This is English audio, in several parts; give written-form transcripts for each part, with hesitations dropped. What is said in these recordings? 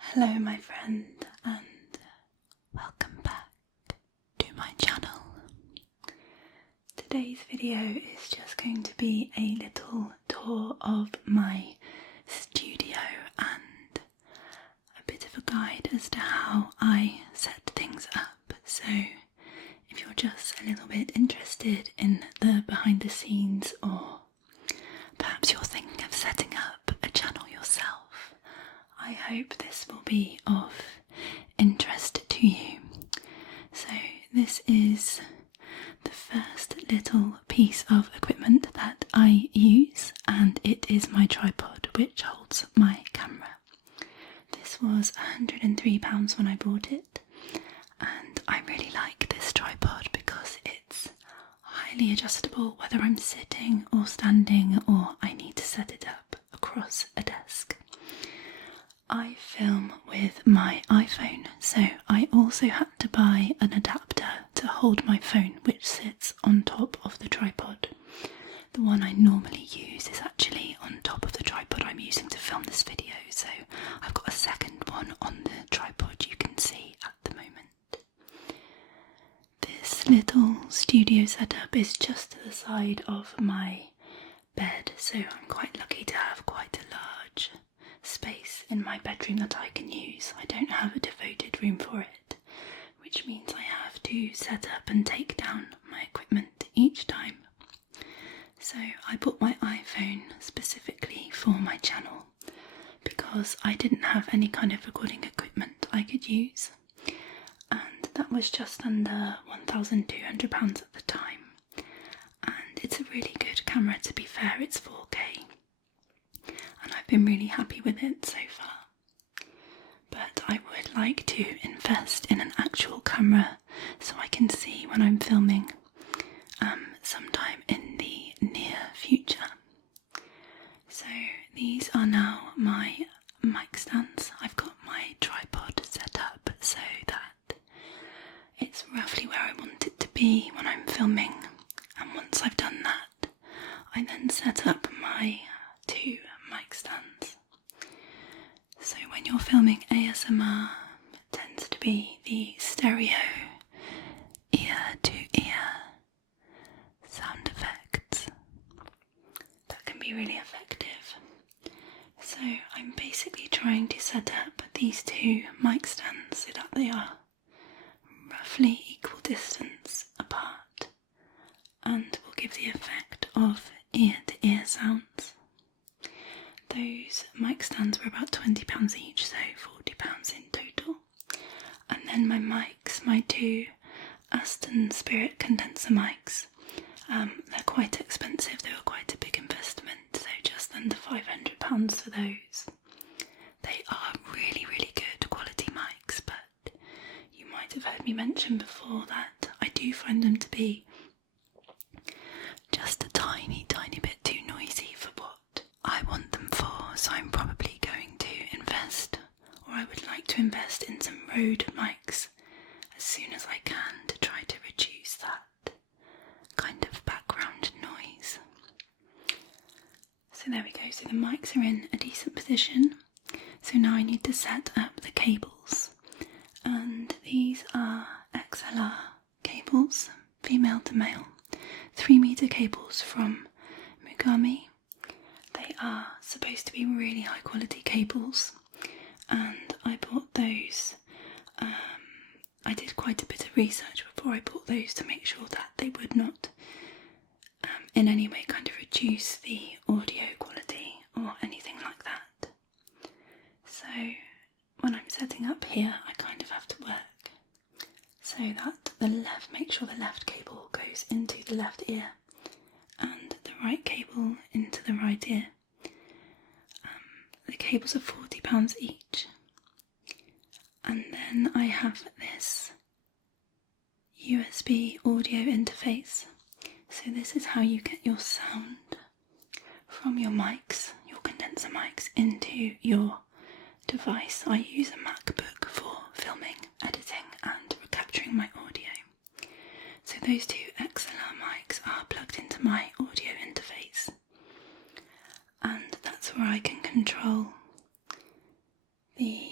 Hello my friend and welcome back to my channel. Today's video is just going to be a little tour of my studio and a bit of a guide as to how I set things up. So if you're just a little bit interested in the behind the scenes, or perhaps you're thinking of setting up a channel yourself, I hope this will be of interest to you. So this is the first little piece of equipment that I use, and it is my tripod which holds my camera. This was £103 when I bought it, and I really like this tripod because it's highly adjustable whether I'm sitting or standing or I need to set it up across a desk. I film with my iPhone, so I also had to buy an adapter to hold my phone, which sits on top of the tripod. The one I normally use is actually on top of the tripod I'm using to film this video, so I've got a second one on the tripod you can see at the moment. This little studio setup is just to the side of my bed, so I'm quite lucky to have quite a large space in my bedroom that I can use. I don't have a devoted room for it, which means I have to set up and take down my equipment each time. So I bought my iPhone specifically for my channel because I didn't have any kind of recording equipment I could use, and that was just under £1,200 at the time, and it's a really good camera. To be fair, it's 4K and I've been really happy with it so far. But I would like to invest in an actual camera so I can see when I'm filming sometime in the near future. So these are now my mic stands. I've got my tripod set up so that it's roughly where I want it to be when I'm filming, and once I've done that, I then set up my two mic stands. So when you're filming ASMR, it tends to be the stereo ear-to-ear sound effects that can be really effective. So I'm basically trying to set up these two mic stands so that they are roughly equal distance apart and will give the effect of ear-to-ear sounds. Those mic stands were about £20 each, so £40 in total. And then my mics, my two Aston Spirit condenser mics, they're quite expensive. They were quite a big investment, so just under £500 for those. They are really, really good quality mics, but you might have heard me mention before that I do find them to be just a tiny, tiny bit too noisy for what I want them for, so I'm probably going to invest, or I would like to invest in some Rode mics as soon as I can to try to reduce that kind of background noise. So there we go, so the mics are in a decent position. So now I need to set up the cables, and these are XLR cables, female to male, 3-meter cables from Mugami. They are supposed to be really high quality cables, and I bought those. I did quite a bit of research before I bought those to make sure that they would not in any way kind of reduce the audio quality or anything like that. So when I'm setting up here, I kind of have to work so that make sure the left cable goes into the left ear and the right cable into the right ear. The cables are £40 each. And then I have this USB audio interface. So this is how you get your sound from your mics, your condenser mics, into your device. I use a MacBook for filming, editing and capturing my audio. So those two XLR mics are plugged into my audio interface, and that's where I can control the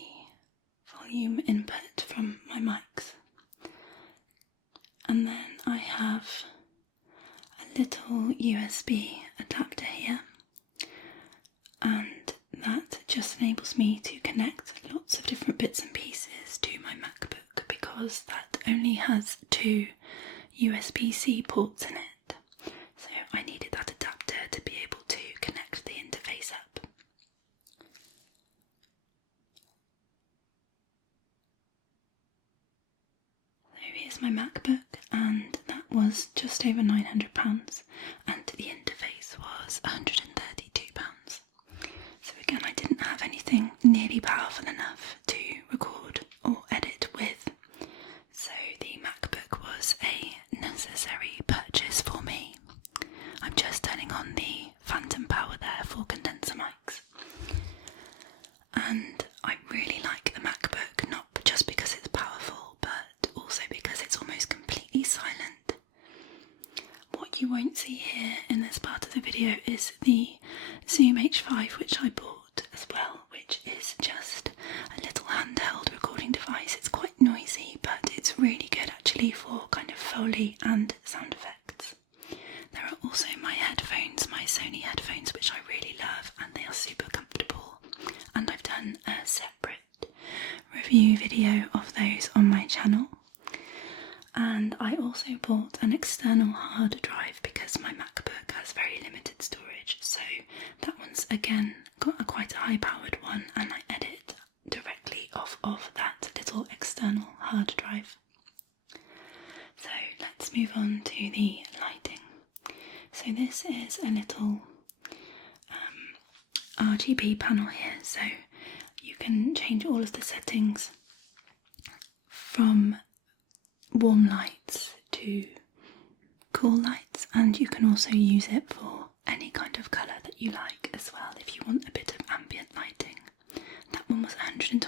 enables me to connect lots of different bits and pieces to my MacBook because that only has 2 USB-C ports in it. So I needed that adapter to be able to connect the interface up. So here's my MacBook, and that was just over £900, and the interface was £132. So again, I didn't have anything nearly powerful enough to record or edit with, so the MacBook was a necessary purchase for me. I'm just turning on the phantom power there for condenser mics. And I really like the MacBook, not just because it's powerful, but also because it's almost completely silent. What you won't see here in this part of the video is the Zoom H5, which I bought as well, which is just a little handheld recording device. It's quite noisy, but it's really good actually for kind of Foley and sound effects. There are also my headphones, my Sony headphones, which I really love, and they are super comfortable. And I've done a separate review video of those on my channel. And I also bought an external hard drive because my MacBook has very limited storage, so that one's again got quite a high powered one, and I edit directly off of that little external hard drive. So let's move on to the lighting. So this is a little RGB panel here, so you can change all of the settings from warm lights to cool lights, and you can also use it for any kind of colour that you like as well if you want a bit of ambient lighting. That one was £125.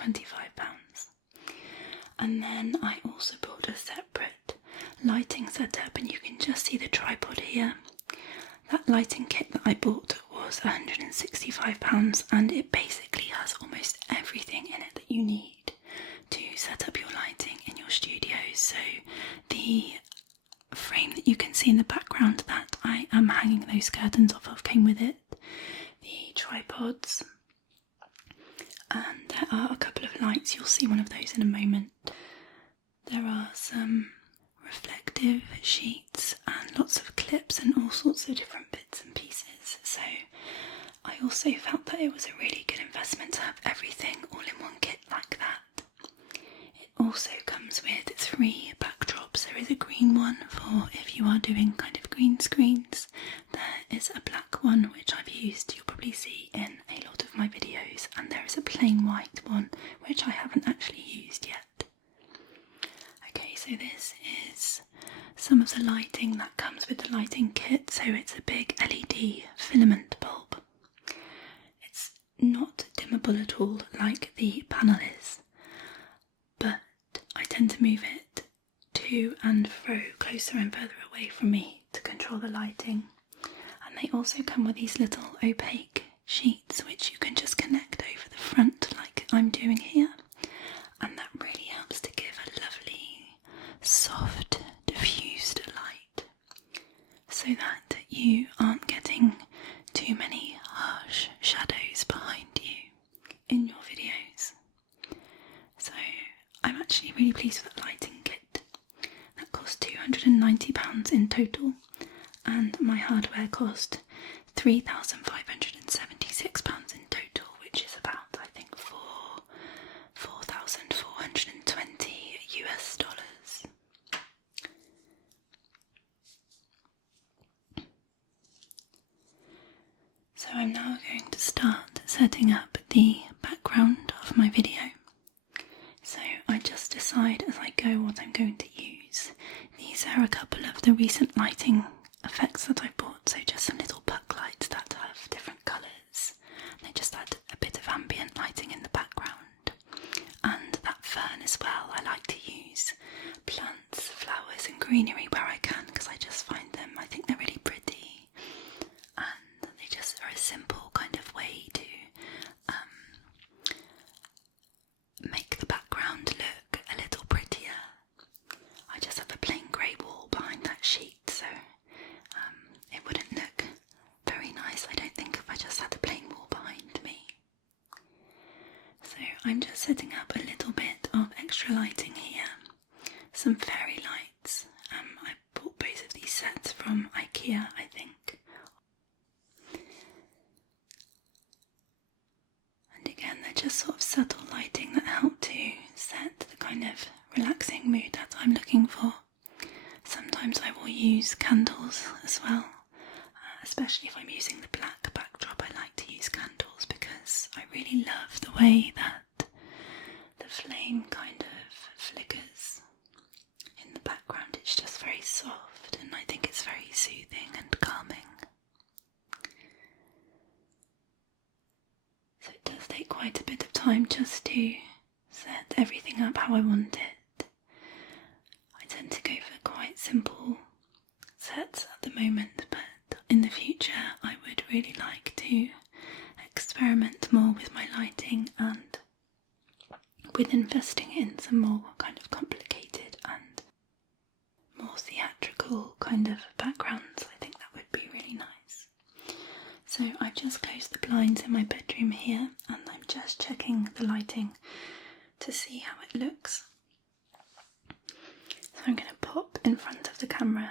And then I also bought a separate lighting setup, and you can just see the tripod here. That lighting kit that I bought was £165, and it basically has almost everything in it that you need to set up your lighting in your studio. So the frame that you can see in the background that I am hanging those curtains off of came with it, the tripods, and there are a couple of lights. You'll see one of those in a moment. There are some reflective sheets and lots of clips and all sorts of different bits and pieces. So I also felt that it was a really good investment to have everything all in one kit like that. It also comes with 3 backdrops. There is a green one for if you are doing kind of green screens. There is a black one which I've used, you'll probably see in a lot of my videos, and there is a plain white one which I haven't actually used yet. Okay, so this is some of the lighting that comes with the lighting kit. So it's a big LED filament bulb. It's not dimmable at all like the panel is, but I tend to move it to and fro, closer and further away from me to control the lighting. And they also come with these little opaque sheets which you can just connect over the front like I'm doing here, and that really helps to give a lovely, soft, diffused light so that you aren't getting too many harsh shadows behind you in your videos. So I'm actually really pleased with the lighting kit. That cost £290 in total, and my hardware cost £3,576 in total, which is about, I think, $4,420 US. So I'm now going to start setting up the background of my video. So I just decide as I go what I'm going to use. These are a couple of the recent lighting effects that I bought, so just some little puck lights that have different colours. They just add a bit of ambient lighting in the background. And that fern as well, I like to use plants, flowers and greenery where I can, because I just find them, I think they're really pretty, and they just are a simple kind of way to make the background look a little prettier. I just have a plain grey wall behind that sheet, so it wouldn't look very nice, I don't think, if I just had a plain wall behind me. I'm just setting up a little bit of extra lighting here. Some fairy lights. I bought both of these sets from IKEA, I think. And again, they're just sort of subtle lighting that help to set the kind of relaxing mood that I'm looking for. Sometimes I will use candles as well, especially if I'm using the black backdrop. I like to use candles because I really love the way that the flame kind of flickers in the background. It's just very soft and I think it's very soothing and calming. So it does take quite a bit of time just to set everything up how I want it. I tend to go for quite simple sets at the moment, but in the future I would really like to experiment more with my lighting and with investing in some more kind of complicated and more theatrical kind of backgrounds. I think that would be really nice. So I've just closed the blinds in my bedroom here and I'm just checking the lighting to see how it looks. So I'm going to pop in front of the camera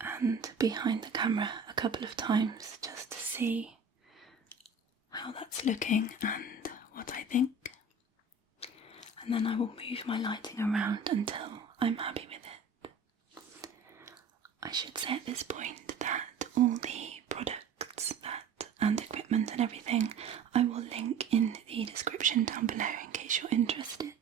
and behind the camera a couple of times just to see how that's looking and what I think. And then I will move my lighting around until I'm happy with it. I should say at this point that all the products and equipment and everything I will link in the description down below in case you're interested.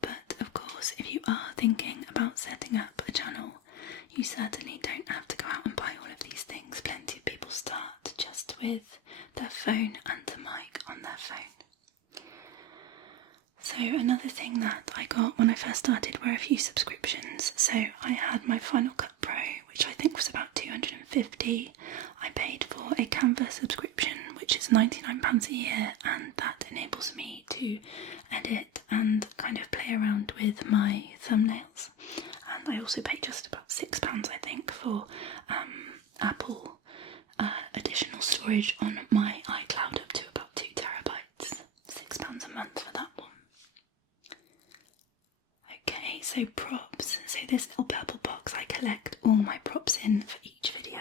But of course, if you are thinking about setting up a channel, you certainly don't have to go out and buy all of these things. Plenty of people start just with their phone and the mic on their phone. So another thing that I got when I first started were a few subscriptions. So I had my Final Cut Pro, which I think was about $250. I paid for a Canva subscription, which is £99 a year, and that enables me to edit and kind of play around with my thumbnails. And I also paid just about £6, I think, for Apple additional storage on my iCloud up to about 2 terabytes. £6 a month for that one. Okay, so props. So this little purple box, I collect all my props in for each video,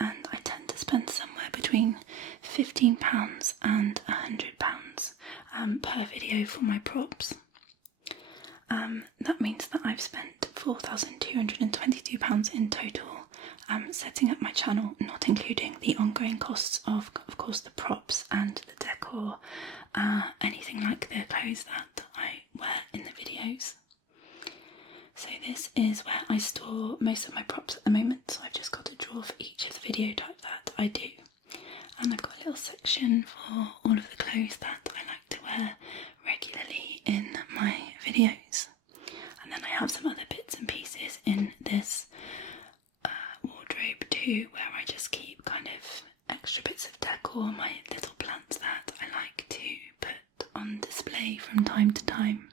and I tend to spend somewhere between £15 and £100 per video for my props. That means that I've spent £4,222 in total setting up my channel, not including the ongoing costs of course, the props and the decor, anything like the clothes that I wear in the videos. So this is where I store most of my props at the moment, so I've just got a drawer for each of the video type that I do. And I've got a little section for all of the clothes that I like to wear regularly in my videos. And then I have some other bits and pieces in this wardrobe too, where I just keep kind of extra bits of decor, my little plants that I like to put on display from time to time.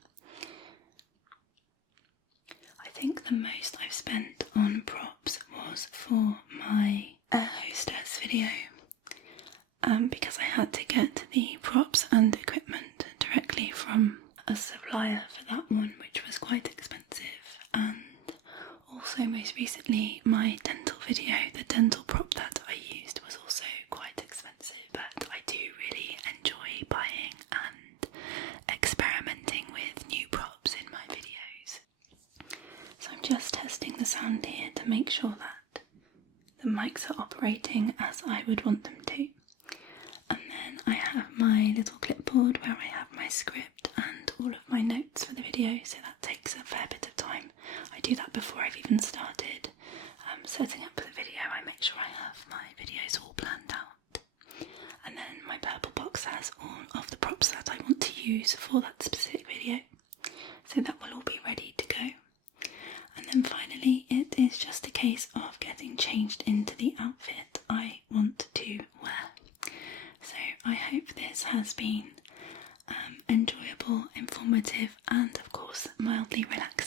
I think the most I've spent on props was for my air hostess video, because I had to get the props and equipment directly from a supplier for that one, which was quite expensive. And also most recently my dental video, the dental prop that I used was also quite expensive, but I do really enjoy buying and experimenting with new props in my videos. So I'm just testing the sound here to make sure that the mics are operating as I would want them to. And then I have my little clipboard where I have my script and all of my notes for the video, so that takes a fair bit of time. I do that before I've even started setting up the video. I make sure I have my videos all planned out. And then my purple box has all of the props that I want to use for that specific video, so that will all be ready to go. And then finally it is just a case of getting changed into the outfit I want to wear. So I hope this has been enjoyable, informative, and of course mildly relaxing.